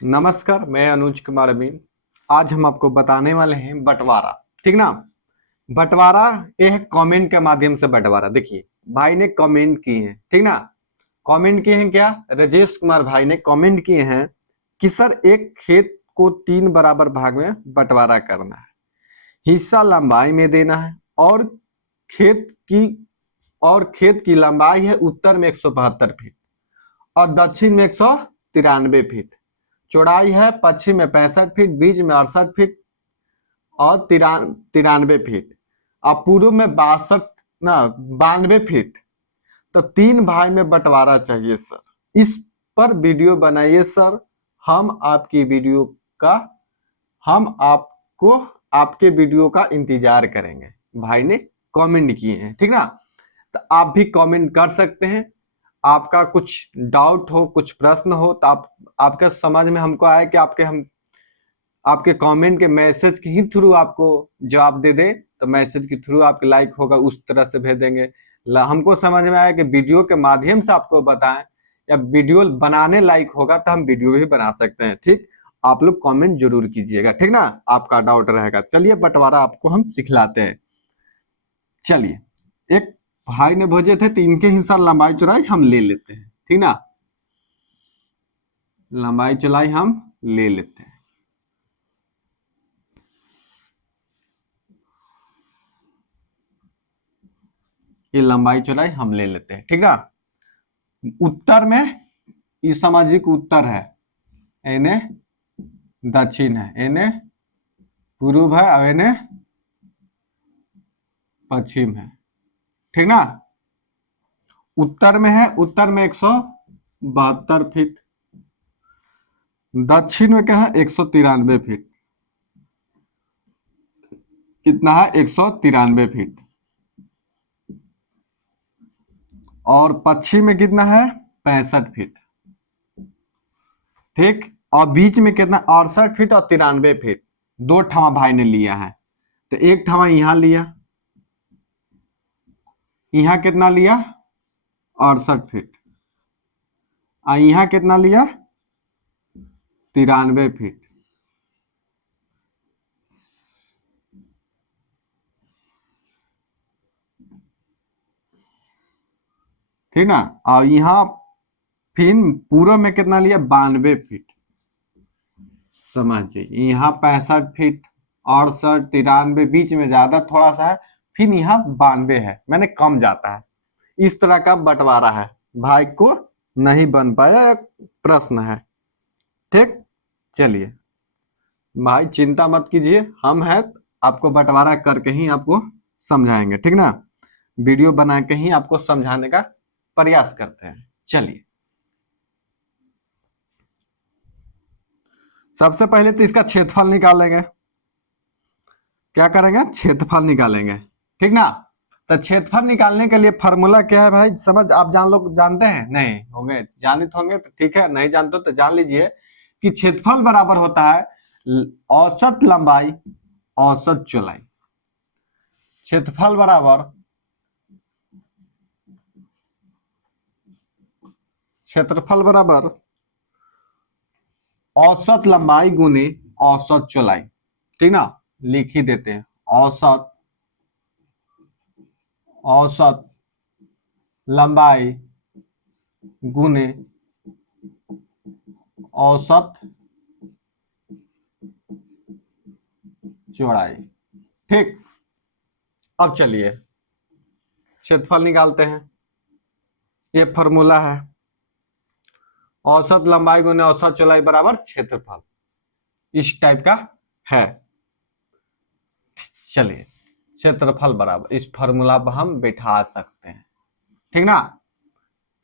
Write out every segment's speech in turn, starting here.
नमस्कार, मैं अनुज कुमार अमीन। आज हम आपको बताने वाले हैं बंटवारा। ठीक ना। बंटवारा ये है कमेंट के माध्यम से बंटवारा। देखिए भाई ने कमेंट किए हैं, ठीक ना। कमेंट किए हैं क्या, राजेश कुमार भाई ने कमेंट किए हैं कि सर एक खेत को 3 बराबर भाग में बंटवारा करना है, हिस्सा लंबाई में देना है और खेत की खेत की लंबाई है उत्तर में 172 फीट और दक्षिण में 193 फीट, चौड़ाई है पश्चिम में 65 फीट, बीच में 68 फीट और 93 फीट और पूर्व में 92 फीट। तो 3 भाग में बंटवारा चाहिए सर। इस पर वीडियो बनाइए सर। हम आपकी वीडियो का हम आपको आपके वीडियो का इंतजार करेंगे। भाई ने कमेंट किए हैं, ठीक ना। तो आप भी कमेंट कर सकते हैं। आपका कुछ डाउट हो, कुछ प्रश्न हो तो आपके समझ में हमको आए कि आपके कमेंट के मैसेज के ही थ्रू आपको जवाब दे दे, तो मैसेज के थ्रू आपके लाइक होगा उस तरह से भेज देंगे। हमको समझ में आया कि वीडियो के माध्यम से आपको बताएं या वीडियो बनाने लायक होगा तो हम वीडियो भी बना सकते हैं। ठीक, आप लोग कमेंट जरूर कीजिएगा, ठीक ना। आपका डाउट रहेगा। चलिए बंटवारा आपको हम सिखलाते हैं। चलिए, एक भाई ने भेजे थे तो इनके हिस्सा लंबाई चौड़ाई हम ले लेते हैं, ठीक ना। लंबाई चौड़ाई हम ले लेते हैं। ये लंबाई चौड़ाई हम ले लेते हैं, ठीक ना। उत्तर में ये समझिए कि उत्तर है, एने दक्षिण है, एने पूर्व है और एने पश्चिम है, ठीक ना। उत्तर में है, उत्तर में 172 फीट, दक्षिण में क्या है 193 फीट। कितना है 193 फीट। और पश्चिम में कितना है 65 फीट, ठीक। और बीच में कितना 68 फीट और 93 फीट। दो ठावा भाई ने लिया है, तो एक ठावा यहां लिया, यहां कितना लिया 68 फीट और यहां कितना लिया 93 फीट, ठीक ना। और यहां फिर पूर्व में कितना लिया 92 फीट। समझिए, यहाँ 65 फीट, 68, 93, बीच में ज्यादा थोड़ा सा है, फिर यहाँ 92 है, मैंने कम जाता है। इस तरह का बंटवारा है, भाई को नहीं बन पाया, एक प्रश्न है, ठीक। चलिए भाई चिंता मत कीजिए, हम हैं आपको बंटवारा करके ही आपको समझाएंगे, ठीक ना। वीडियो बना के ही आपको समझाने का प्रयास करते हैं। चलिए, सबसे पहले तो इसका क्षेत्रफल निकालेंगे। क्या करेंगे, क्षेत्रफल निकालेंगे, ठीक ना। तो क्षेत्रफल निकालने के लिए फार्मूला क्या है भाई, समझ आप जानते हैं, नहीं होंगे जानित होंगे तो ठीक है, नहीं जानते तो जान लीजिए कि क्षेत्रफल बराबर होता है औसत लंबाई औसत चौड़ाई। क्षेत्रफल बराबर क्षेत्रफल बराबर औसत लंबाई गुने औसत चौड़ाई, ठीक ना। लिख ही देते हैं, औसत औसत लंबाई गुने औसत चौड़ाई, ठीक। अब चलिए क्षेत्रफल निकालते हैं। ये फॉर्मूला है, औसत लंबाई गुने औसत चौड़ाई बराबर क्षेत्रफल, इस टाइप का है। चलिए, क्षेत्रफल बराबर इस फॉर्मूला पर हम बैठा सकते हैं, ठीक ना।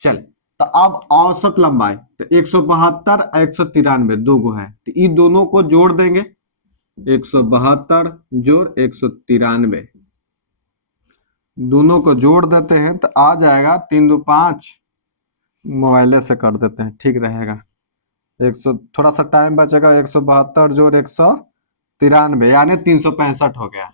चल, तो अब औसत लंबाई तो 172 193 दो गो है, तो इन दोनों को जोड़ देंगे, 172 जोड़ 193, दोनों को जोड़ देते हैं तो आ जाएगा 3 2 5। मोबाइले से कर देते हैं, ठीक रहेगा। 100 थोड़ा सा टाइम बचेगा, 172 जोड़ 193 यानी 365 हो गया।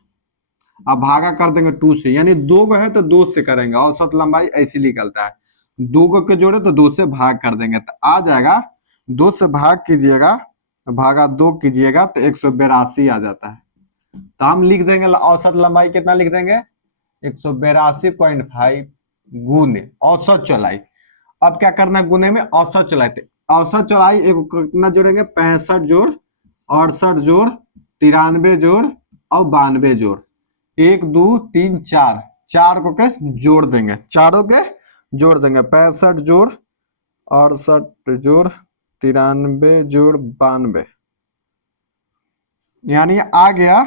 अब भागा कर देंगे 2 से, यानी दो गो है तो 2 से करेंगे, औसत लंबाई ऐसे निकलता है। 2 गो के जोड़े तो 2 से भाग कर देंगे, तो आ जाएगा 2 से भाग कीजिएगा भागा 2 कीजिएगा तो 182 आ जाता है। तो हम लिख देंगे औसत लंबाई कितना लिख देंगे, 182.5 गुने औसत चौड़ाई। अब क्या करना है गुने में औसत चौड़ाई, औसत चौड़ाई एक कितना जोड़ेंगे 65 जोड़ 68 जोड़ 93 जोड़ और 92 जोड़, 1 2 3 4, चार को के जोड़ देंगे, चारों के जोड़ देंगे 65 जोड़ 68 जोड़ 93 जोड़ 92, यानी आ गया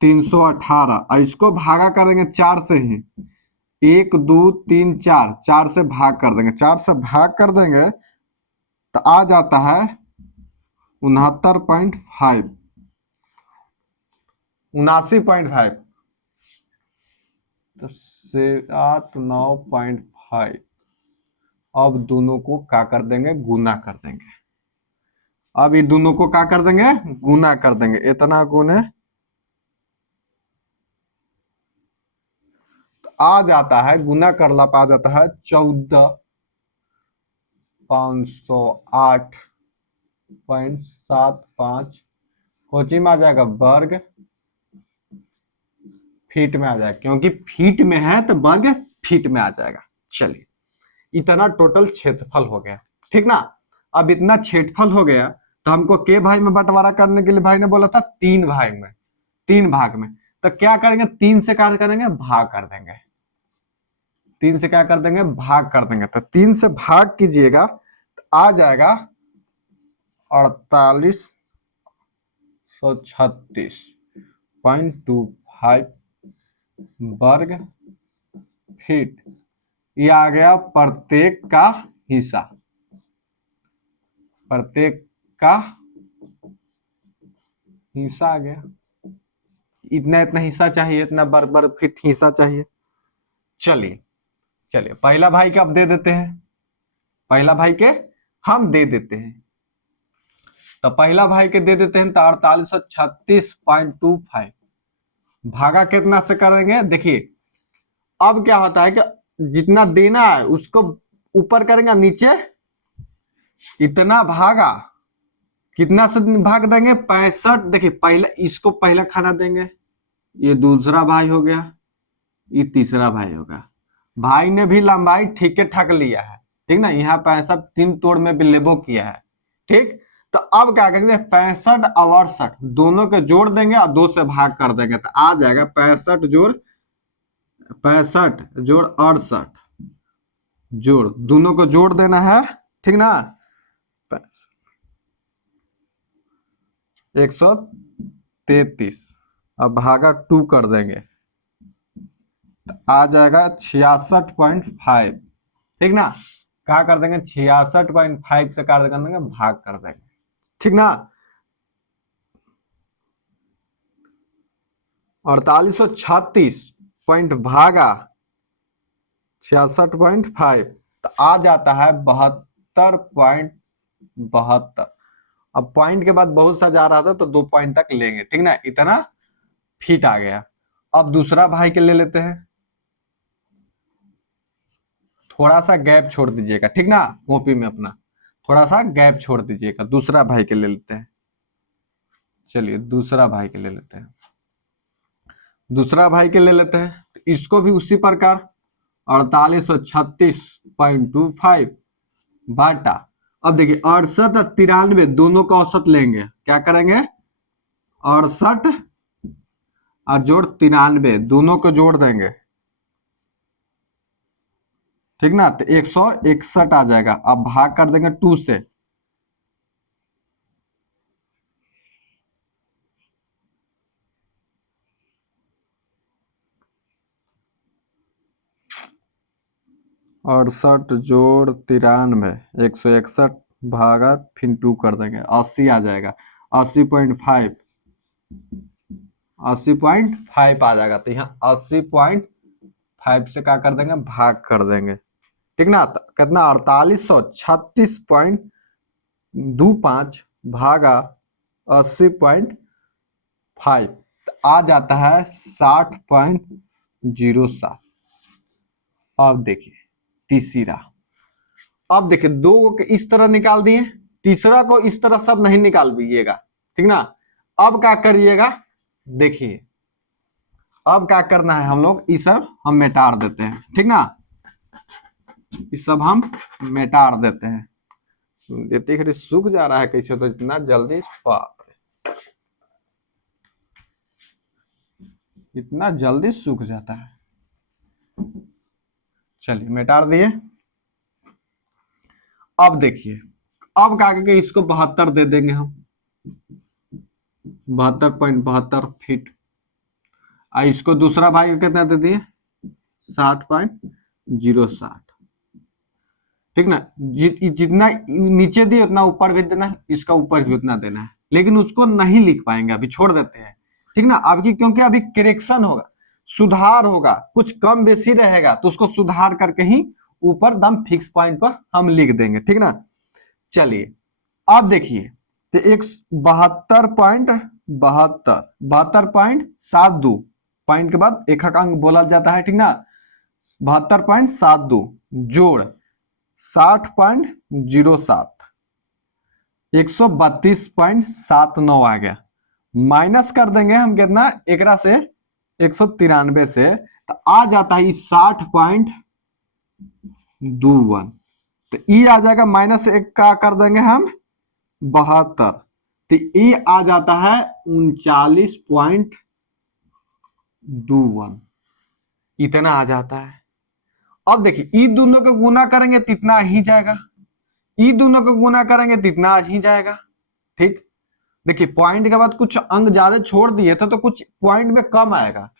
318। और इसको भागा कर देंगे 4 से ही, 1 2 3 4, 4 से भाग कर देंगे, 4 से भाग कर देंगे तो आ जाता है 69.5, 79.5, तो 79.5। अब दोनों को क्या कर देंगे गुना कर देंगे, अब ये दोनों को क्या कर देंगे गुना कर देंगे, इतना गुने तो आ जाता है, गुना करला पे आ जाता है 14,508.75, कोची में आ जाएगा वर्ग फीट में आ जाएगा, क्योंकि फीट में है तो वर्ग फीट में आ जाएगा। चलिए इतना टोटल क्षेत्रफल हो गया, ठीक ना। अब इतना क्षेत्रफल हो गया तो हमको के भाई में बंटवारा करने के लिए भाई ने बोला था 3 भाग में, 3 भाग में, तो क्या करेंगे 3 से क्या करेंगे भाग कर देंगे, 3 से क्या कर देंगे भाग कर देंगे, तो 3 से भाग कीजिएगा तो आ जाएगा 4836.25 वर्ग फीट। ये आ गया प्रत्येक का हिस्सा, प्रत्येक का हिस्सा आ गया, इतना इतना हिस्सा चाहिए, इतना वर्ग फीट हिस्सा चाहिए। चलिए चलिए पहला भाई का अब दे देते हैं, पहला भाई के हम दे देते हैं, तो पहला भाई के दे देते हैं तो 4836.25 भागा कितना से करेंगे, देखिए अब क्या होता है कि जितना देना है उसको ऊपर करेंगे, नीचे इतना भागा, कितना से भाग देंगे 65, देखिए पहले इसको पहला खाना देंगे, ये दूसरा भाई हो गया, ये तीसरा भाई होगा, भाई ने भी लंबाई ठीक ठाक लिया है, ठीक ना, यहाँ 65 3 तोड़ में भी लेबो किया है, ठीक। तो अब क्या करेंगे 65 और 68 दोनों के जोड़ देंगे और 2 से भाग कर देंगे, तो आ जाएगा 65 जोड़ 68 जोड़ दोनों को जोड़ देना है, ठीक ना, 133, अब भागा 2 कर देंगे तो आ जाएगा 66.5, ठीक ना, क्या कर देंगे 66.5 से कर देंगे भाग कर देंगे, ठीक ना। 4836 पॉइंट भागा 66.5 तो आ जाता है 72.72। अब पॉइंट के बाद बहुत सा जा रहा था तो 2 पॉइंट तक लेंगे, ठीक ना, इतना फीट आ गया। अब दूसरा भाई के ले लेते हैं, थोड़ा सा गैप छोड़ दीजिएगा, ठीक ना, कॉपी में अपना थोड़ा सा गैप छोड़ दीजिएगा, दूसरा भाई के ले लेते हैं। चलिए दूसरा भाई के ले लेते हैं, दूसरा भाई के ले लेते हैं, तो इसको भी उसी प्रकार 4836.25 बाटा, अब देखिए 68 और 93 दोनों का औसत लेंगे, क्या करेंगे 68 और जोड़ 93 दोनों को जोड़ देंगे, ठीक ना, तो 161 आ जाएगा। अब भाग कर देंगे 2 से, अड़सठ जोड़ 93, 161 भागा फिर 2 कर देंगे, 80 आ जाएगा, 80.5, 80.5 आ जाएगा, तो यहाँ 80.5 से क्या कर देंगे भाग कर देंगे, ठीक ना, तो कितना 4836.25 भागा 80.5 तो आ जाता है 60.07। अब देखिए तीसरा, अब देखिए दो को इस तरह निकाल दिए, तीसरा को इस तरह सब नहीं निकाल दीजिएगा, ठीक ना। अब क्या करिएगा, देखिए अब क्या करना है, हम लोग ये सब हम मिटार देते हैं, ठीक ना। ये सब हम मिटार देते हैं। देते ही सूख जा रहा है कैसे, तो इतना जल्दी, बाप रे, इतना जल्दी सूख जाता है। चलिए मिटार दिए। अब देखिए, अब क्या करके इसको 72 दे देंगे हम, 72.72 फीट। इसको दूसरा भाई कितना दे दिए, 60.07, ठीक ना। जितना नीचे दिए उतना ऊपर भी देना है, इसका ऊपर भी उतना देना है, लेकिन उसको नहीं लिख पाएंगे, अभी छोड़ देते हैं, ठीक ना। अभी क्योंकि अभी करेक्शन होगा, सुधार होगा, कुछ कम बेसी रहेगा तो उसको सुधार करके ही ऊपर दम फिक्स पॉइंट पर हम लिख देंगे, ठीक ना। चलिए अब देखिए, तो 72.72 पॉइंट के बाद एक अंक बोला जाता है, ठीक ना। 72.72 जोड़ 60.07, 132.79 आ गया। माइनस कर देंगे हम कितना एकरा से, 193 से, तो आ जाता है 60.21। तो ई आ जाएगा, माइनस एक का कर देंगे हम 72, तो ई आ जाता है 39.21, इतना आ जाता है। अब देखिए ई दोनों को गुना करेंगे तो इतना ही जाएगा, ई दोनों को गुना करेंगे तो इतना ही जाएगा, ठीक। देखिए पॉइंट के बाद कुछ अंक ज्यादा छोड़ दिए थे तो कुछ पॉइंट में कम आएगा,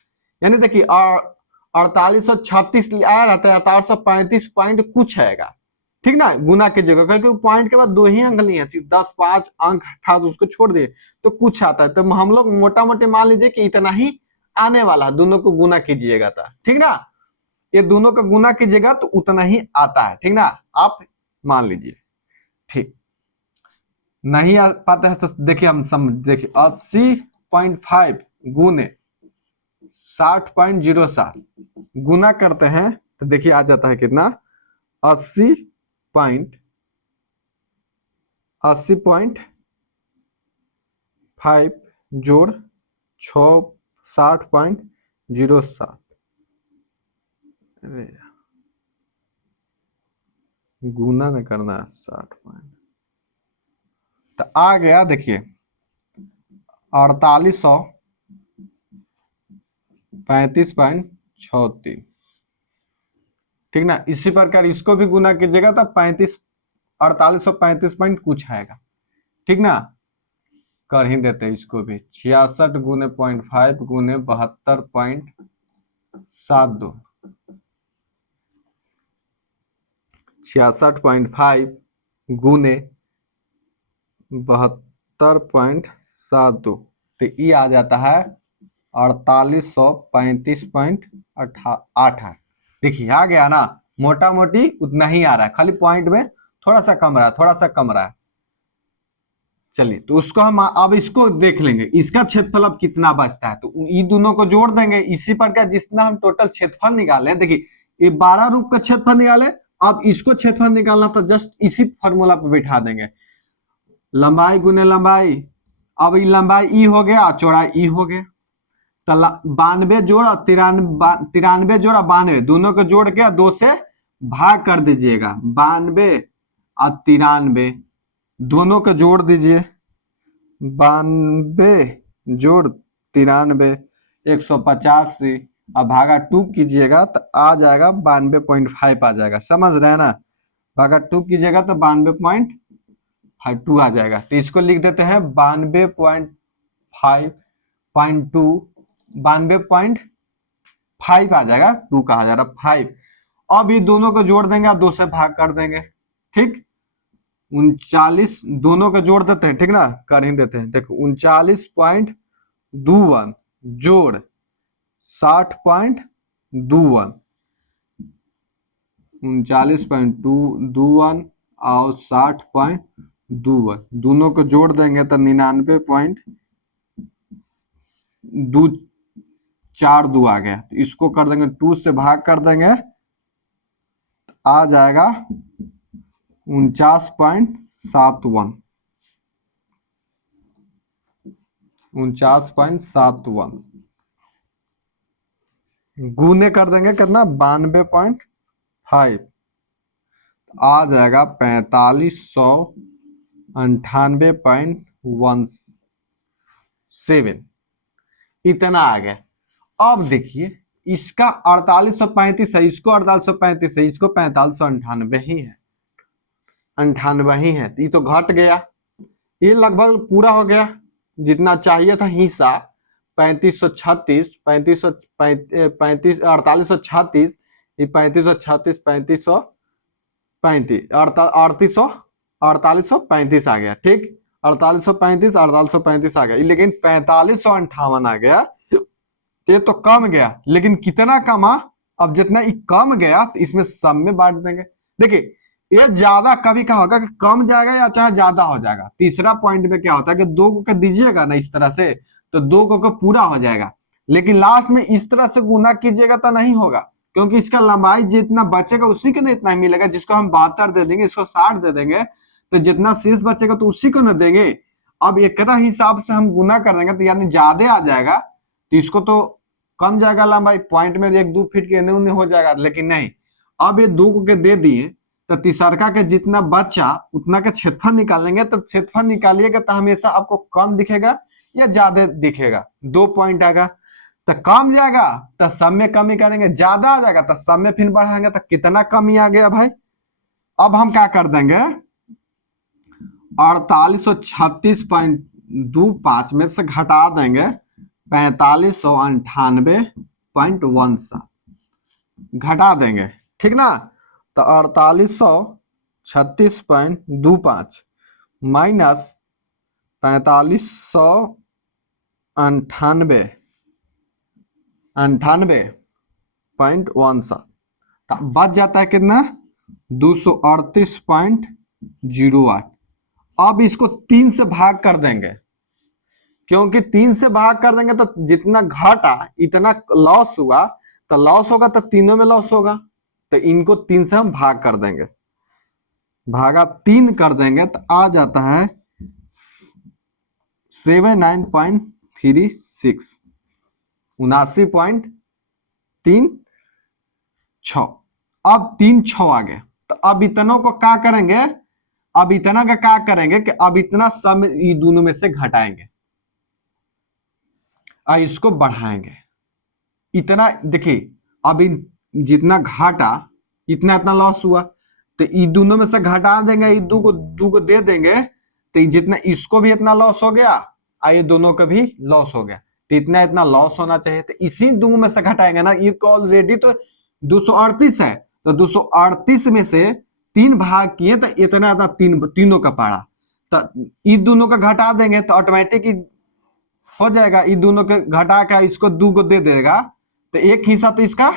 यानी देखिए 4836 आया रहता है, 4835 पॉइंट कुछ आएगा, ठीक ना, गुना की जगह, क्योंकि पॉइंट के बाद 2 ही अंक लिए, 10-5 अंक था तो उसको छोड़ दिए तो कुछ आता है, तो हम लोग मोटा मोटी मान लीजिए कि इतना ही आने वाला, दोनों को गुना कीजिएगा था, ठीक ना। ये दोनों का गुना कीजिएगा तो उतना ही आता है, ठीक ना, आप मान लीजिए, ठीक। नहीं आ पाता है तो देखिए हम समझ, देखिए 80.5 गुने 60.07 गुना करते हैं तो देखिए आ जाता है कितना, 80.5 जोड़ 60.07, अरे गुना में करना है 60 पॉइंट, तो आ गया देखिए 4835.63, ठीक ना। इसी प्रकार इसको भी गुना कीजिएगा तो 4835 पॉइंट कुछ आएगा, ठीक ना। कर ही देते हैं इसको भी, 66 गुने 0.5 गुने 72.72, 66.5 गुने 72.72, तो ये आ जाता है 4835.88। देखिए आ गया ना, मोटा मोटी उतना ही आ रहा है, खाली पॉइंट में थोड़ा सा कम रहा है, थोड़ा सा कम रहा है। चलिए तो उसको हम अब इसको देख लेंगे, इसका क्षेत्रफल अब कितना बचता है, तो ये दोनों को जोड़ देंगे, इसी प्रकार जितना हम टोटल क्षेत्रफल निकाले, देखिए ये 12 रूप का क्षेत्रफल निकाले, अब इसको क्षेत्रफल निकालना तो जस्ट इसी फॉर्मूला पे बैठा देंगे, लंबाई गुने लंबाई, अब ये लंबाई ई हो गया, चौड़ाई ई हो गया, तो 92 जोड़ा 93 जोड़ा 92 दोनों को जोड़ के 2 से भाग कर दीजिएगा, 92 और 93 दोनों को जोड़ दीजिए, 92 जोड़ 93 185, अब भागा 2 कीजिएगा तो आ जाएगा 92.5 आ जाएगा, समझ रहे हैं ना। भागा 2 कीजिएगा तो 92.52 आ जाएगा, तो इसको लिख देते हैं 92.5.2, 92.5 आ जाएगा, 2 कहा जा रहा 5। अब ये दोनों को जोड़ देंगे, 2 से भाग कर देंगे, ठीक। 39 दोनों को जोड़ देते हैं, ठीक ना, कर ही देते हैं, देखो 39.21 जोड़ 60.21, 39.21 और 60.21 दोनों को जोड़ देंगे तो 99.242 आ गया, तो इसको कर देंगे 2 से भाग कर देंगे, आ जाएगा 49.71, 49.71 गुने कर देंगे कितना 92.5, आ जाएगा 4598.17, इतना आ गया। अब देखिए इसका 4835 है, इसको 4835 है, इसको 4598 ही है, 98 ही है, तो ये तो घट गया, ये लगभग पूरा हो गया जितना चाहिए था हिस्सा। 3536, 3535, 4836, ये 3536, 3535, 4835 आ गया, ठीक, 4835, 4835 आ गया, लेकिन 4558 आ गया, ये तो कम गया, लेकिन कितना कमा? अब जितना ये कम गया तो इसमें सब में बांट देंगे। देखिए ये ज्यादा कभी क्या होगा कि कम जाएगा या चाहे ज्यादा हो जाएगा। तीसरा पॉइंट में क्या होता है कि 2 को दीजिएगा ना इस तरह से तो 2 को पूरा हो जाएगा, लेकिन लास्ट में इस तरह से गुना कीजिएगा तो नहीं होगा, क्योंकि इसका लंबाई जितना बचेगा उसी के इतना ही मिलेगा। जिसको हम 72 दे देंगे, इसको 60 दे देंगे, तो जितना शेष बचेगा तो उसी को न देंगे। अब एक हिसाब से हम गुना कर देंगे तो यानी ज्यादा आ जाएगा, तो इसको तो कम जाएगा लंबाई, पॉइंट में 1-2 फीट के एने उने हो जाएगा, लेकिन नहीं। अब ये 2 को के दे दिए तो तीसरका के जितना बचा उतना का क्षेत्रफल निकालेंगे, तो क्षेत्रफल निकालिएगा तो हमेशा आपको कम दिखेगा या ज्यादा दिखेगा, 2 पॉइंट आएगा, तो कम जाएगा तो सब में कमी करेंगे, ज्यादा आ जाएगा तो सब में फिर बढ़ाएंगे, तो कितना कमी आ गया भाई। अब हम क्या कर देंगे, 4836.25 में से घटा देंगे 4598.17, घटा देंगे, ठीक ना। तो 4836.25 माइनस 4598.17 बच जाता है कितना 238.08। अब इसको 3 से भाग कर देंगे, क्योंकि 3 से भाग कर देंगे तो जितना घटा इतना लॉस हुआ, तो लॉस होगा तो तीनों में लॉस होगा, तो इनको 3 से हम भाग कर देंगे, भागा 3 कर देंगे तो आ जाता है 79.36, 79.36। अब 3 6 आ गए, तो अब इतनों को क्या करेंगे, अब इतना का क्या करेंगे कि अब इतना सम ये दोनों में से घटाएंगे और इसको बढ़ाएंगे। इतना देखिए अब इन जितना घाटा इतना इतना लॉस हुआ, तो ये दोनों में से घटा देंगे, ये 2 को दे देंगे, तो जितना इसको भी इतना लॉस हो गया और ये दोनों का भी लॉस हो गया, तो इतना इतना लॉस होना चाहिए, तो इसी 2 में से घटाएंगे ना। ये ऑलरेडी तो 238 है, तो 238 में से 3 भाग किए तो इतना इतना तीनों का पड़ा, तो ये दोनों का घटा देंगे तो ऑटोमेटिक हो जाएगा, ये दोनों के घटा के इसको 2 को दे देगा, तो एक हिस्सा तो इसका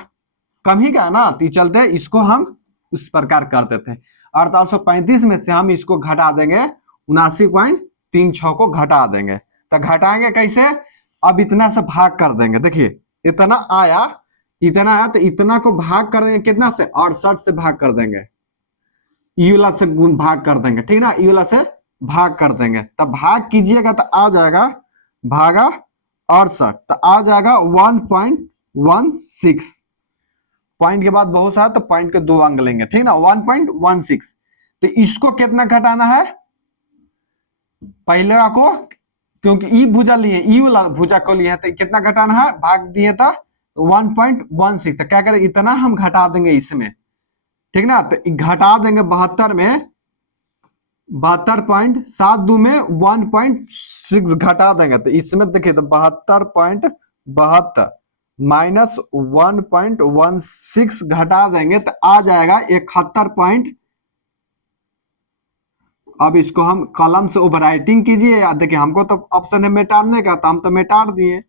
कम ही गया ना, तो चलते इसको हम उस प्रकार कर देते हैं। 4835 में से हम इसको घटा देंगे 79.36 को घटा देंगे, तो घटाएंगे कैसे, अब इतना से भाग कर देंगे। देखिए इतना आया तो इतना को भाग कर देंगे कितना से 68 से भाग कर देंगे, यूला से गुण भाग कर देंगे, ठीक ना, यूला से भाग कर देंगे, तब भाग कीजिएगा तो आ जाएगा भागा 68, तो आ जाएगा 1.16, पॉइंट के बाद बहुत सारा तो पॉइंट के 2 अंक लेंगे, ठीक ना, 1.16। तो इसको कितना घटाना है, पहले को क्योंकि ई भुजा लिए, ई वाला भुजा को लिए तो कितना घटाना है, भाग दिए था 1.16, तो क्या करें इतना हम घटा देंगे इसमें, ठीक ना, तो घटा देंगे 72 में, 72.72 में 1.6 घटा देंगे, तो इसमें देखिए तो 72.72 माइनस 1.16 घटा देंगे तो आ जाएगा 71 अब इसको हम कलम से ओवरराइटिंग कीजिए, या देखिए हमको तो ऑप्शन है मिटाने का, तो हम तो मिटा दिए,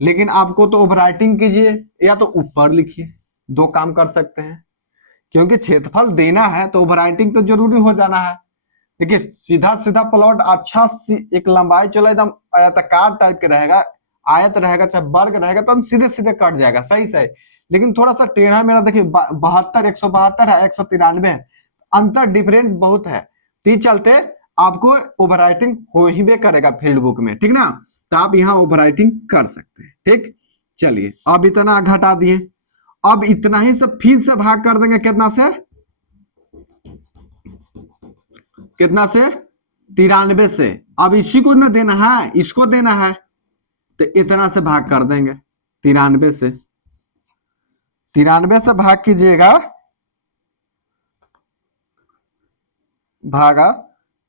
लेकिन आपको तो ओवरराइटिंग कीजिए या तो ऊपर लिखिए, 2 काम कर सकते हैं, क्योंकि क्षेत्रफल देना है तो ओवरराइटिंग तो जरूरी हो जाना है। देखिए सीधा सीधा प्लॉट अच्छा एक लंबाई चलो एकदम आयताकार टाइप के रहेगा, आयत रहेगा चाहे वर्ग रहेगा तो हम सीधे सीधे कट जाएगा सही सही, लेकिन थोड़ा सा टेढ़ा मेरा देखिए 72 172 है 193 है, अंतर डिफरेंट बहुत है, तो चलते आपको ओवरराइटिंग हो ही भी करेगा फील्ड बुक में, ठीक ना। तो आप यहाँ ओवरराइटिंग कर सकते हैं, ठीक। चलिए अब इतना घटा दिए, अब इतना ही सब फिर से भाग कर देंगे कितना से, कितना से 93 से। अब इसी को ना देना है, इसको देना है, तो इतना से भाग कर देंगे 93 से। 93 से भाग कीजिएगा, भागा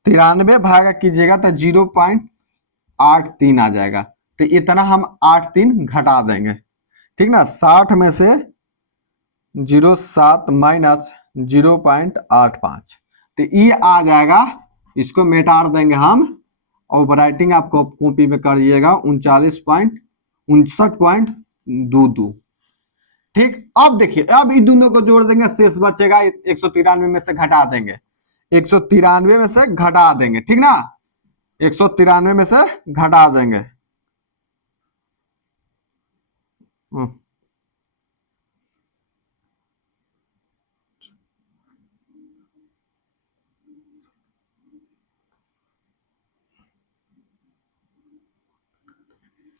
93 भागा कीजिएगा तो 0.83 आ जाएगा। तो इतना हम 83 घटा देंगे, ठीक ना। 60 में से 07 माइनस 0.85, तो ये आ जाएगा। इसको मिटा देंगे हम, और राइटिंग आपको कॉपी में करिएगा 39.59.22, ठीक। अब देखिए, अब इन दोनों को जोड़ देंगे, शेष बचेगा 193 में से घटा देंगे, 193 में से घटा देंगे, ठीक ना। 193 में से घटा देंगे।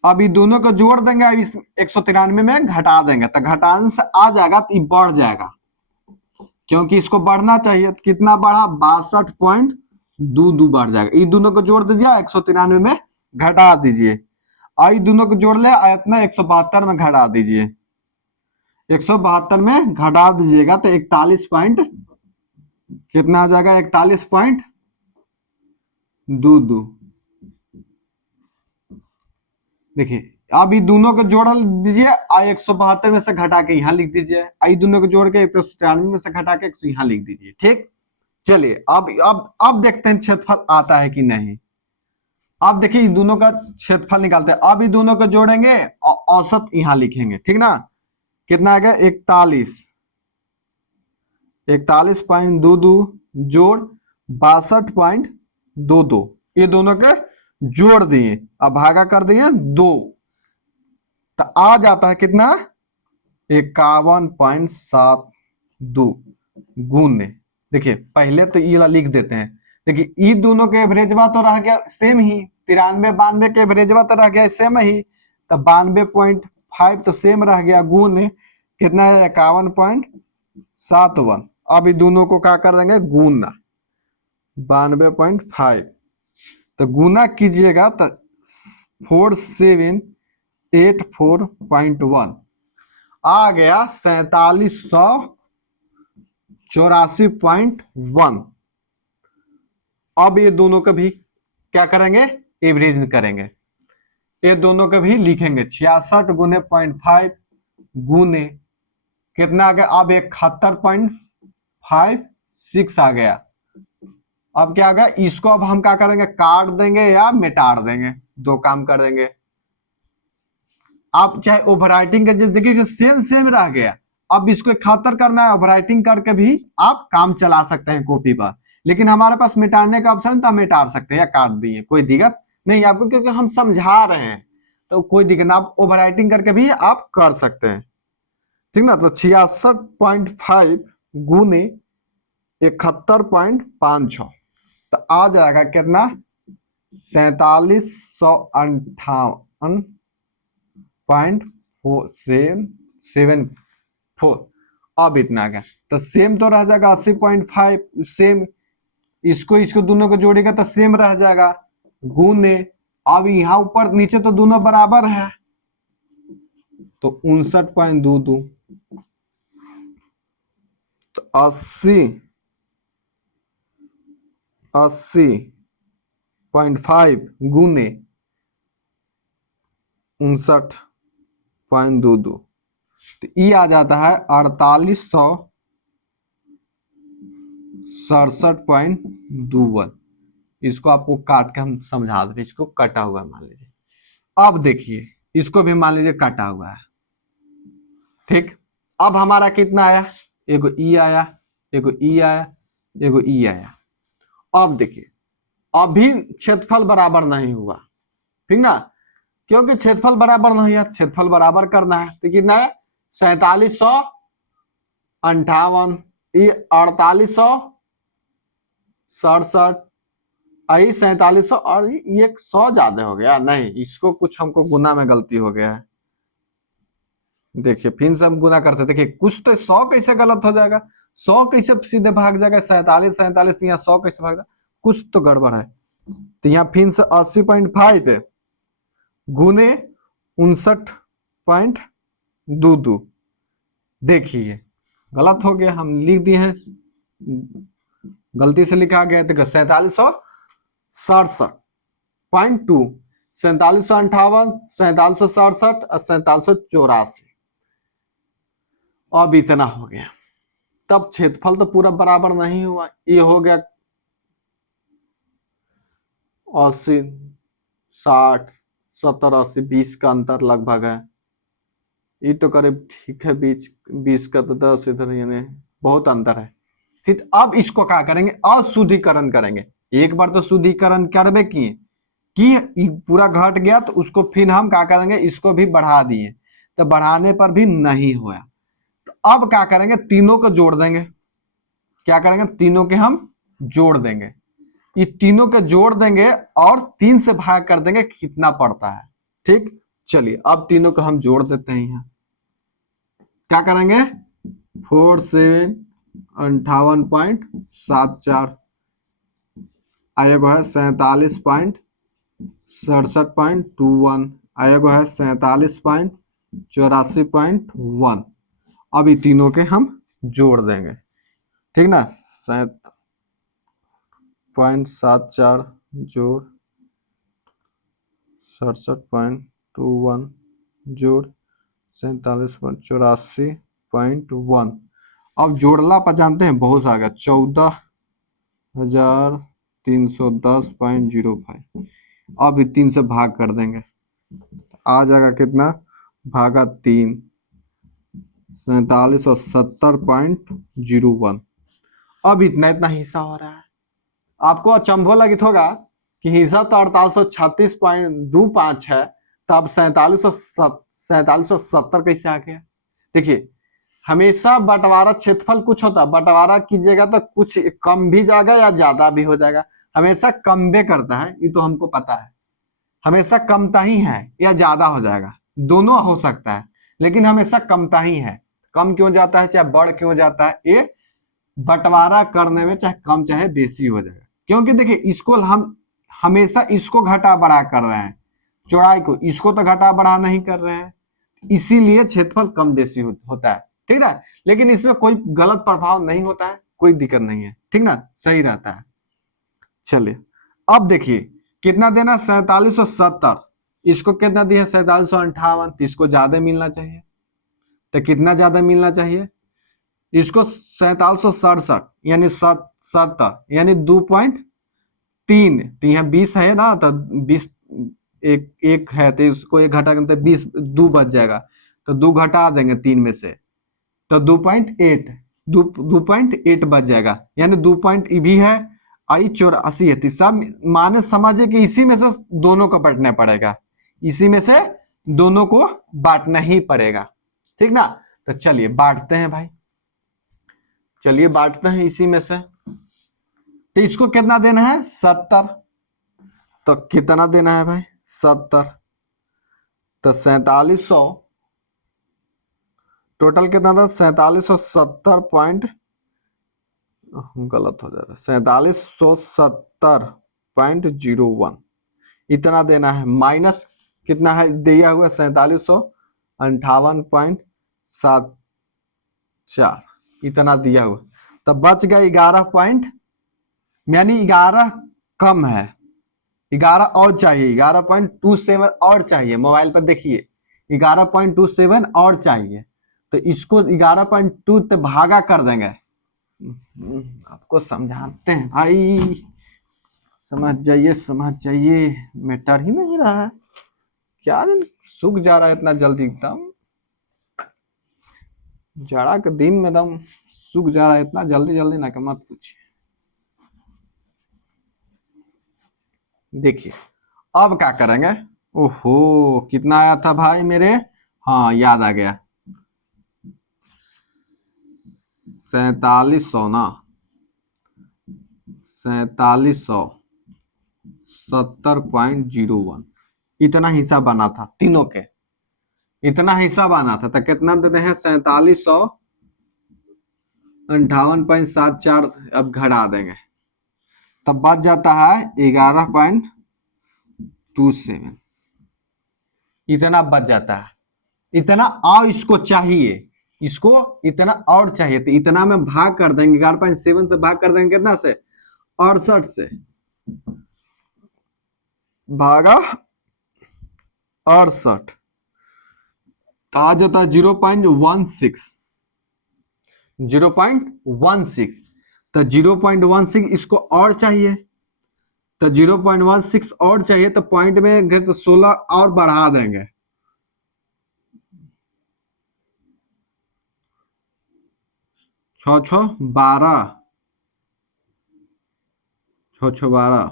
अब ये दोनों को जोड़ देंगे, अब इस 193 में घटा देंगे, तो घटांश आ जाएगा, तो ये बढ़ जाएगा, क्योंकि इसको बढ़ना चाहिए। तो कितना बढ़ा, 62.22 बढ़ जाएगा। ये दोनों को जोड़ दीजिए, 193 में घटा दीजिए, और दोनों को जोड़ ले इतना 172 में घटा दीजिए, 172 में घटा दीजिएगा तो 41 पॉइंट कितना आ जाएगा, 41.22। देखिए अब ये दोनों को जोड़ दीजिए, 172 में से घटा के यहाँ लिख दीजिए, ये दोनों को जोड़ के 193 में से घटा के यहाँ लिख दीजिए, ठीक। चलिए अब देखते हैं क्षेत्रफल आता है कि नहीं। अब देखिए दोनों का क्षेत्रफल निकालते हैं। अब ये दोनों को जोड़ेंगे और औसत यहाँ लिखेंगे, ठीक ना। कितना आ गया, 41.22 जोड़ 62.22, ये दोनों के जोड़ दिए, अब भागा कर दिए 2, तो आ जाता है कितना, 51.72 गुने। देखिए पहले तो ये लिख देते हैं। देखिए ये दोनों के एवरेजवा तो रह गया सेम ही, 93 92 के एवरेजवा तो रह गया सेम ही, तो 92.5 तो सेम रह गया, गुने कितना है, 51.71। अब ये दोनों को क्या कर देंगे, गुना 92.5, तो गुना कीजिएगा तो 4784.1 आ गया, 4784.1। अब ये दोनों का भी क्या करेंगे, एवरेज करेंगे, ये दोनों का भी लिखेंगे 66 गुने 0.5 गुने कितना आ गया, अब 71.56 आ गया। अब क्या आ गया, इसको अब हम क्या करेंगे, काट देंगे या मिटा देंगे, दो काम कर देंगे। आप चाहे ओवरराइटिंग कर देखिए सेम रह गया, अब इसको 71 करना है, ओवरराइटिंग करके भी आप काम चला सकते हैं कॉपी पर, लेकिन हमारे पास मिटाने का ऑप्शन तो हम मिटा सकते हैं या काट दिए, कोई दिक्कत नहीं आपको, क्योंकि हम समझा रहे हैं तो कोई दिक्कत ना, आप ओवरराइटिंग करके भी आप कर सकते हैं, ठीक ना। तो 66.5 गुने 71.56, तो आ जाएगा कितना, 4758.74। अब इतना आ गया, तो सेम तो रह जाएगा 80.5, सेम इसको दोनों को जोड़ेगा तो सेम रह जाएगा, गुने अब यहाँ ऊपर नीचे तो दोनों बराबर है, तो 59.22, तो 80.5 गुने 59.22, तो ये आ जाता है 4867.21। इसको आपको काट के हम समझा दे, इसको कटा हुआ मान लीजिए। अब देखिए इसको भी मान लीजिए कटा हुआ है, ठीक। अब हमारा कितना आया, एगो ई आया, एगो ई आया, एगो ई आया। अब देखिए अभी क्षेत्रफल बराबर नहीं हुआ, ठीक ना, क्योंकि क्षेत्रफल बराबर नहीं है, क्षेत्रफल बराबर करना है, तो कितना है 4758, ये 4800 67 आई 4700 और ये 100 ज्यादा हो गया, नहीं इसको कुछ हमको गुना में गलती हो गया है। देखिए फिर से हम गुना करते, देखिए कुछ तो 100 कैसे गलत हो जाएगा, 100 कैसे सीधे भाग जाएगा, 47 47 यहाँ 100 कैसे भाग जाएगा, कुछ तो गड़बड़ है। तो यहाँ फिर से 80.5 है गुने 59.22, देखिए गलत हो गया, हम लिख दिए हैं, गलती से लिखा गया। देखो 4767.2, 4758, 4767 और 4784, अब इतना हो गया। तब क्षेत्रफल तो पूरा बराबर नहीं हुआ, ये हो गया 80, 60, 70, 80, 20 का अंतर लगभग है, ये तो करीब ठीक है, 20 का तो 10 इधर, यानी बहुत अंतर है। फिर अब इसको क्या करेंगे, अशुद्धिकरण करेंगे। एक बार तो शुद्धिकरण करबे किए कि पूरा घट गया, तो उसको फिर हम क्या करेंगे, इसको भी बढ़ा दिए, तो बढ़ाने पर भी नहीं हुआ, तो अब क्या करेंगे, तीनों को जोड़ देंगे। क्या करेंगे, तीनों के हम जोड़ देंगे, ये तीनों के जोड़ देंगे और 3 से भाग कर देंगे, कितना पड़ता है। ठीक, चलिए अब तीनों को हम जोड़ देते हैं। यहाँ क्या करेंगे, 4758.74 आएगा है 47.67.21 आएगा है 47.84.1। अब ये तीनों के हम जोड़ देंगे, ठीक ना, 7.74 जोड़ 67.21 जोड़ 47.84.1। अब जोड़ला पर जानते हैं बहुत आ गया, 14,310.05। अब 3 से भाग कर देंगे, आ जाएगा कितना, भागा 3, 4770.01। अब इतना इतना हिस्सा हो रहा है। आपको अचंभो लगित होगा कि हिस्सा तो 4836.25 है, तो अब 4770 कैसे आ गया। देखिए हमेशा बंटवारा क्षेत्रफल कुछ होता है, बंटवारा कीजिएगा तो कुछ कम भी जाएगा या ज्यादा भी हो जाएगा, हमेशा कम भी करता है, ये तो हमको पता है, हमेशा कमता ही है या ज्यादा हो जाएगा, दोनों हो सकता है, लेकिन हमेशा कमता ही है। कम क्यों जाता है चाहे बढ़ क्यों जाता है, ये बंटवारा करने में चाहे कम चाहे बेसी हो जाएगा, क्योंकि देखिए इसको हम हमेशा इसको घटा बढ़ा कर रहे हैं, चौड़ाई को, इसको तो घटा बढ़ा नहीं कर रहे हैं, इसीलिए क्षेत्रफल कम बेसी होता है, ठीक ना। लेकिन इसमें कोई गलत प्रभाव नहीं होता है, कोई दिक्कत नहीं है, ठीक ना, सही रहता है। चलिए अब देखिए कितना देना, 4770, इसको कितना दिया 4758, तो इसको ज्यादा मिलना चाहिए, तो कितना ज्यादा मिलना चाहिए, इसको 4767 यानी 70 यानी 2.3, तो यहाँ 20 है ना, तो 20 एक है, तो इसको एक घटा करते 20, 2 बच जाएगा, तो 2 घटा देंगे 3 में से, तो 2.8, 2.8 बच जाएगा, यानी 2 पॉइंट भी है, आई 84 है, सब माने समझिए कि इसी में से दोनों को बांटना पड़ेगा, इसी में से दोनों को बांटना ही पड़ेगा, ठीक ना। तो चलिए बांटते हैं भाई, चलिए बांटते हैं इसी में से, तो इसको कितना देना है 70, तो कितना देना है भाई 70, तो 4700, टोटल कितना था 4770 गलत हो जा रहा है, 4770.01 इतना देना है, माइनस कितना है दिया हुआ 4758.74 इतना दिया हुआ, तो बच गया 11 पॉइंट, यानी 11 कम है, 11 और चाहिए, 11.27 और चाहिए, मोबाइल पर देखिए 11.27 और चाहिए, तो इसको 11.2 से भागा कर देंगे। आपको समझाते हैं भाई, समझ जाइए, मैटर ही नहीं रहा है, क्या दिन सूख जा रहा है इतना जल्दी, एकदम जाड़ा के दिन में एकदम सूख जा रहा है इतना जल्दी जल्दी ना, मत पूछिए। देखिए अब क्या करेंगे, ओहो कितना आया था भाई मेरे, हाँ याद आ गया, 4700 ना, 4770.01 इतना हिस्सा बना था तीनों के, इतना हिस्सा बना था। तो कितना देते हैं 4758.74, अब घटा देंगे तब बच जाता है 11.27, इतना बच जाता है। इतना और इसको चाहिए, इसको इतना और चाहिए, तो इतना में भाग कर देंगे, 11.7 से भाग कर देंगे कितना से 68 से, भागा 68 आ जाता है 0.16, 0.16। तो 0.16 इसको और चाहिए, तो 0.16 और चाहिए, तो पॉइंट में गए तो 16 और बढ़ा देंगे, 6 6 12, 6 6 12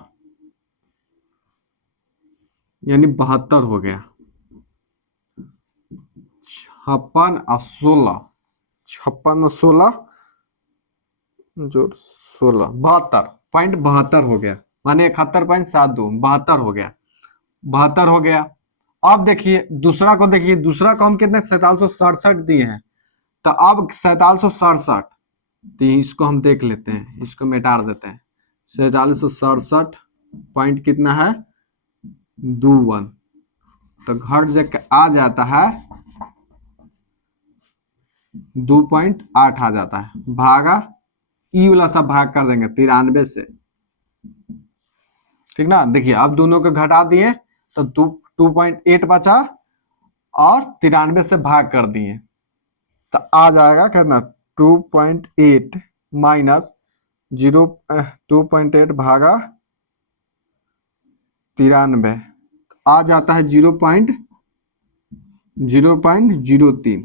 यानी 72 हो गया। 56 और 16, 56 और 16 जो 16, 72.72 हो गया, माने 71.72, 72 हो गया, 72 हो गया। अब देखिए दूसरा को, देखिए दूसरा को हम कितने 4767 दिए हैं, तो अब 4767, तो इसको हम देख लेते हैं, इसको मिटा देते हैं। 4767 पॉइंट कितना है 21, तो घट जाके आ जाता है 2.8 आ जाता है, भागा ई वाला सब भाग कर देंगे 93 से, ठीक ना। देखिए अब दोनों को घटा दिए तो 2.8 बचा और 93 से भाग कर दिए, तो आ जाएगा कितना 2.8 माइनस 2.8 भागा 93, आ जाता है 0.03।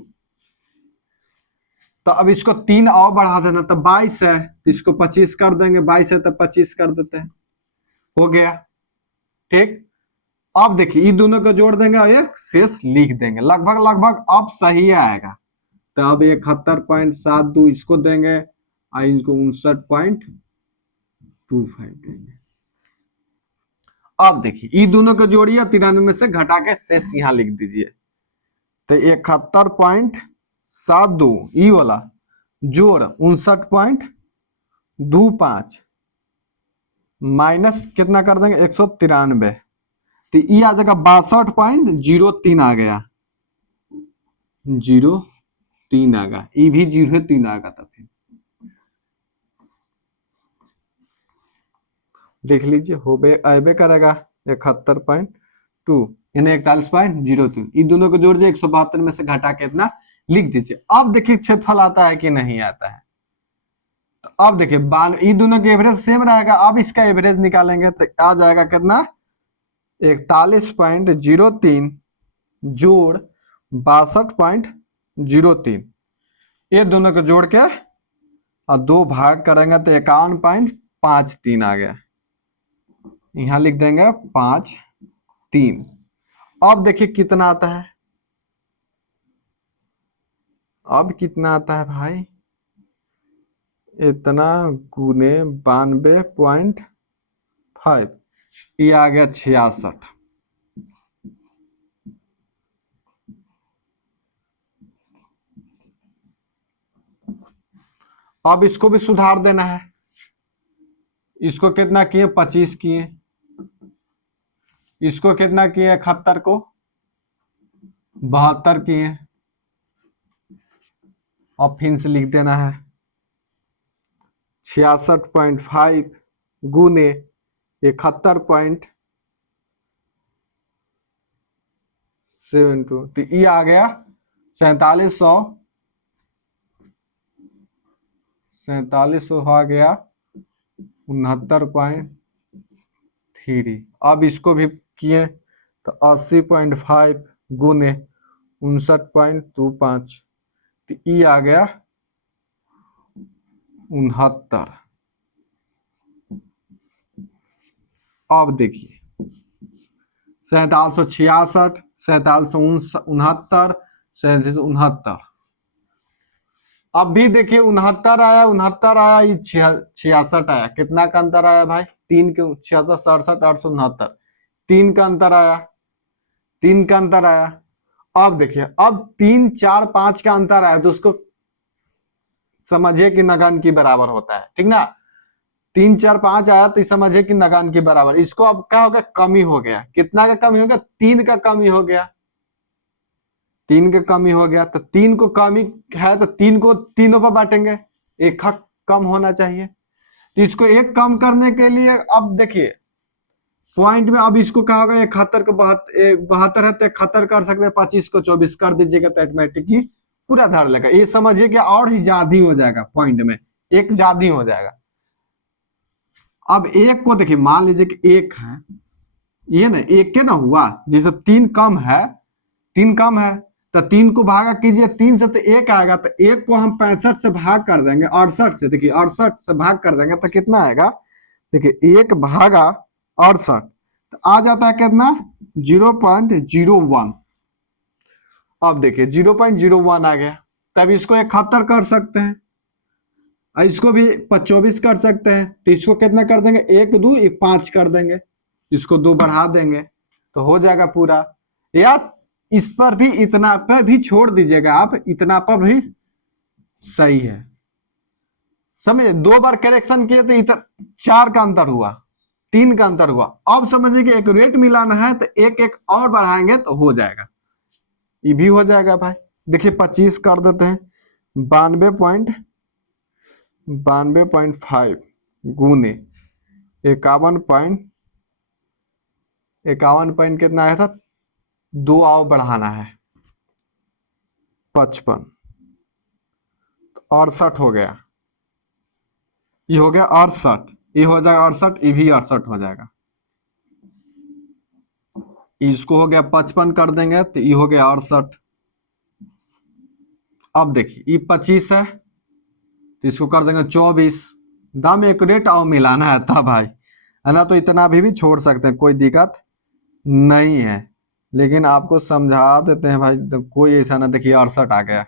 तो अब इसको 3 और बढ़ा देना, तो 22 है, तो इसको 25 कर देंगे, 22 है तो 25 कर देते हैं, हो गया ठीक। अब देखिए ये दोनों को जोड़ देंगे और एक शेष लिख देंगे, लगभग लगभग अब सही आएगा। तो अब 71.72 इसको देंगे और इनको 59.25 देंगे। अब देखिए ये दोनों को जोड़िए, 93 में से घटा के शेष यहां लिख दीजिए, तो 71.72 ई वाला जोड़ 59.25 माइनस कितना कर देंगे 193, तो ये आ जाएगा 62.03 आ गया, 03 आ गया, ये भी 03 आ गया। तो फिर देख लीजिए हो बे करेगा 71.2 यानी 41.03, इन दोनों को जोड़ दिए 172 में से घटा के इतना लिख दीजिए। अब देखिए क्षेत्रफल आता है कि नहीं आता है, तो अब देखिए ये दोनों के एवरेज सेम रहेगा, अब इसका एवरेज निकालेंगे तो आ जाएगा कितना 41.03 जोड़ 62.03, ये दोनों को जोड़ के और 2 भाग करेंगे तो 51.53 आ गया, यहां लिख देंगे 53। अब देखिए कितना आता है, अब कितना आता है भाई, इतना गुने 92.5, ये आ गया 66। अब इसको भी सुधार देना है, इसको कितना किए 25 किए, इसको कितना किए 71 को 72 किए, अब फिर से लिख देना है 66.5 गुने 71.72, तो ये आ गया 4700 आ गया 69.3। अब इसको भी किए तो 80.5 गुने 59.25, तो ये आ गया 69। अब देखिए 4766, 4769, 3769, अब भी देखिए 69 आया ये 66 आया, कितना का अंतर आया भाई, 3 के 66 67 869, 3 का अंतर आया, 3 का अंतर आया। अब देखिए अब 3 4 5 का अंतर आया तो उसको समझिए कि नगन की बराबर होता है, ठीक ना। 3 4 5 आया तो समझिए कि नगन की बराबर, इसको अब क्या हो गया, कमी हो गया, कितना का कमी हो गया, 3 का कमी हो गया, 3 का कमी हो गया, तो 3 को कमी है तो 3 को तीनों पर बांटेंगे, एक हक कम होना चाहिए, तो इसको एक कम करने के लिए अब देखिए पॉइंट में, अब इसको क्या होगा, 71 को 72 है तो 71 कर सकते हैं, 25 को 24 कर दीजिएगा तो ऑटोमेटिक ही पूरा धर लेगा, ये समझिए कि और ही ज्यादा हो जाएगा, पॉइंट में एक ज्यादा हो जाएगा। अब एक को देखिए मान लीजिए कि एक है, ये ना एक के ना हुआ, जैसे 3 कम है, 3 कम है तो 3 को भागा कीजिए, 3 से तो 1 आएगा, तो 1 को हम 65 से भाग कर देंगे, 68 से, देखिए 68 से भाग कर देंगे तो कितना आएगा, देखिए 1 भागा 68 तो आ जाता है कितना, 0.01। अब देखिए 0.01 आ गया, तब इसको 71 कर सकते हैं, इसको भी 24 कर सकते हैं, तो इसको कितना कर देंगे, 1 2 5 कर देंगे, इसको 2 बढ़ा देंगे तो हो जाएगा पूरा, या इस पर भी इतना पर भी छोड़ दीजिएगा आप, इतना पर भी सही है, समझे, 2 बार करेक्शन किए तो इतना 4 का अंतर हुआ, 3 का अंतर हुआ। अब समझिए कि एक रेट मिलाना है तो एक एक और बढ़ाएंगे तो हो जाएगा, ये भी हो जाएगा भाई। देखिए 25 कर देते हैं, 92.5 गुने 51 पॉइंट कितना आया था, 2 आओ बढ़ाना है 55 तो 68 हो गया, ये हो गया 68, ये हो जाएगा 68, ये भी 68 हो जाएगा, इसको हो गया 55 कर देंगे तो ये हो गया 68। अब देखिए ये 25 है तो इसको कर देंगे 24, दाम एक रेट और मिलाना है था भाई, है ना, तो इतना भी छोड़ सकते हैं, कोई दिक्कत नहीं है, लेकिन आपको समझा देते हैं भाई, तो कोई ऐसा ना, देखिए 68 आ गया,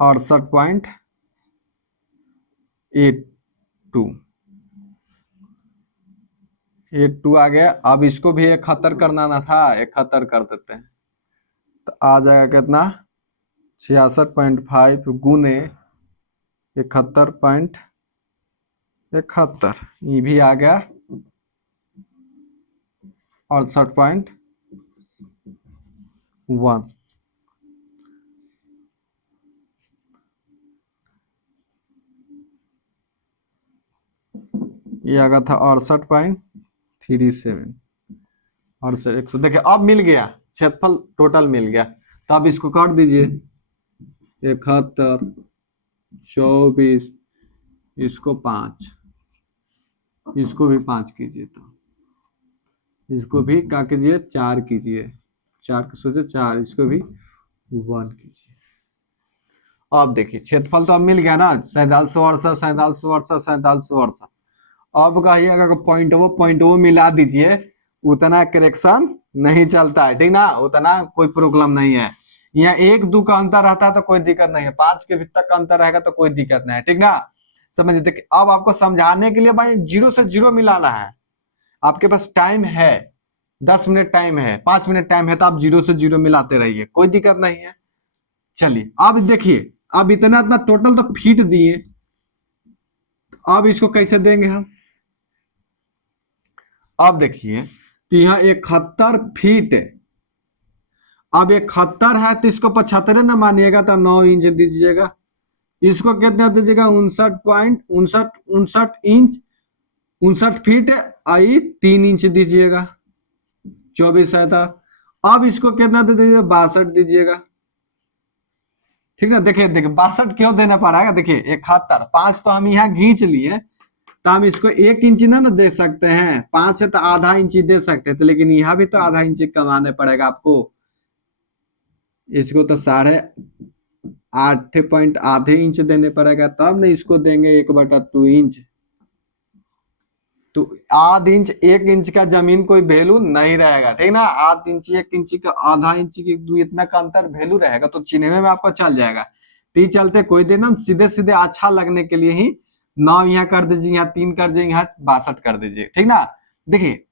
68.82 आ गया। अब इसको भी 71 करना ना था, 71 कर देते हैं तो आ जाएगा कितना, 66.5 गुने 71.71, ये भी आ गया 68.1। ये आ गया था 68.37 और से 100, देखिए अब मिल गया, क्षेत्रफल टोटल मिल गया, तो अब इसको काट दीजिए, 71 24, इसको 5, इसको भी 5 कीजिए, तो इसको भी क्या कीजिए, 4 कीजिए, 4 के सोचे 4, इसको भी 1 कीजिए। अब देखिए क्षेत्रफल तो अब मिल गया ना, 4768 4768 4768। अब कहिए अगर पॉइंट वो मिला दीजिए, उतना करेक्शन नहीं चलता है, ठीक ना, उतना कोई प्रॉब्लम नहीं है, यहाँ 1 2 का अंतर रहता है तो कोई दिक्कत नहीं है, 5 के भीतर का अंतर रहेगा तो कोई दिक्कत नहीं है, ठीक ना। समझिए, देखिए अब आपको समझाने के लिए भाई 0 से 0 मिलाना है, आपके पास टाइम है, 10 मिनट टाइम है, 5 मिनट टाइम है, तो आप 0 से 0 मिलाते रहिए, कोई दिक्कत नहीं है। चलिए अब देखिए, अब इतना इतना टोटल तो फीट दिए, अब इसको कैसे देंगे हम, अब देखिए तो यहाँ 71 फीट, अब 71 है तो इसको 75 ना मानिएगा, तो 9 इंच दीजिएगा, इसको कितना दीजिएगा, 59.59 फीट, आई 3 इंच दीजिएगा, 24 है था। अब इसको कितना दे दीजिएगा, 62 दीजिएगा, ठीक है। देखिए देखिए 62 क्यों देना पड़ेगा, देखिए 71, 5 तो हम यहाँ खींच लिए, तो हम इसको 1 इंच ना दे सकते हैं, 5 है तो आधा इंच दे सकते थे, लेकिन यहाँ भी तो आधा इंच कमाने पड़ेगा आपको, इसको तो 8.5 आधे इंच देने पड़ेगा, तब ना इसको देंगे 1/2 इंच, तो आध इंच 1 इंच का जमीन कोई वैल्यू नहीं रहेगा, ठीक ना, आध इंच 1 इंच का, आधा इंच की इतना का अंतर वैल्यू रहेगा, तो चिन्हने में आपको चल जाएगा, ती चलते कोई दिन हम सीधे सीधे अच्छा लगने के लिए ही 9 यहाँ कर दीजिए, यहाँ 3 कर दीजिए, यहाँ 62 कर दीजिए, ठीक ना। देखिए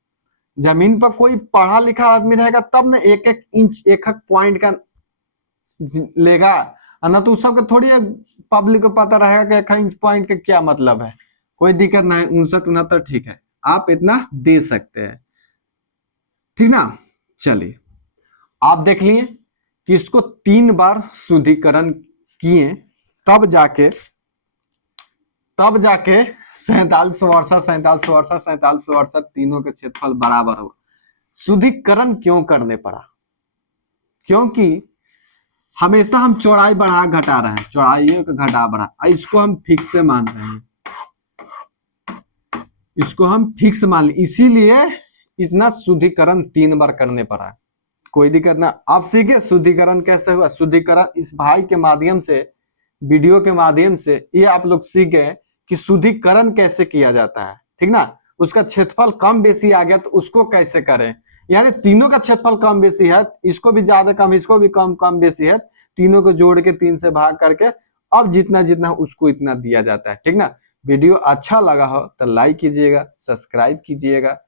जमीन पर कोई पढ़ा लिखा आदमी रहेगा तब ना एक एक इंच एक एक पॉइंट का लेगा, और ना तो उस सबके थोड़ी पब्लिक को पता रहेगा कि एक इंच पॉइंट का क्या मतलब है। कोई दिक्कत ना है, 59 69 ठीक है, आप इतना दे सकते हैं, ठीक ना। चलिए आप देख लिए कि इसको 3 बार शुद्धिकरण किए, तब जाके 47 47 तीनों के क्षेत्रफल बराबर हो। शुद्धिकरण क्यों करने पड़ा? क्योंकि हमेशा हम चौड़ाई बढ़ा घटा रहे हैं, चौड़ाई को घटा बढ़ा, इसको हम फिक्स से मान रहे हैं, इसको हम फिक्स मान, इसीलिए इतना शुद्धिकरण 3 बार करने पड़ा। कोई दिक्कत ना। आप सीखे शुद्धिकरण कैसे हुआ। शुद्धिकरण इस भाई के माध्यम से, वीडियो के माध्यम से ये आप लोग सीख गए कि शुद्धिकरण कैसे किया जाता है, ठीक ना। उसका क्षेत्रफल कम बेसी आ गया तो उसको कैसे करें, यानी तीनों का क्षेत्रफल कम बेसी है, इसको भी ज्यादा कम, इसको भी कम कम बेसी है, तीनों को जोड़ के 3 से भाग करके अब जितना जितना उसको इतना दिया जाता है, ठीक ना। वीडियो अच्छा लगा हो तो लाइक कीजिएगा, सब्सक्राइब कीजिएगा,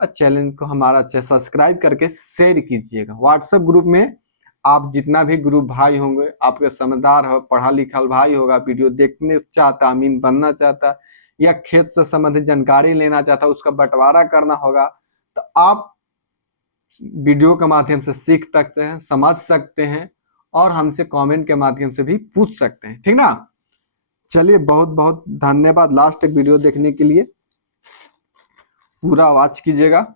और चैनल को हमारा सब्सक्राइब करके शेयर कीजिएगा। व्हाट्सएप ग्रुप में आप जितना भी ग्रुप भाई होंगे, आपके समझदार हो, पढ़ा लिखा भाई होगा, वीडियो देखने चाहता, अमीन बनना चाहता, या खेत से संबंधित जानकारी लेना चाहता, उसका बंटवारा करना होगा, तो आप वीडियो के माध्यम से सीख सकते हैं, समझ सकते हैं, और हमसे कमेंट के माध्यम से भी पूछ सकते हैं, ठीक ना। चलिए बहुत बहुत धन्यवाद लास्ट तक वीडियो देखने के लिए, पूरा वॉच कीजिएगा।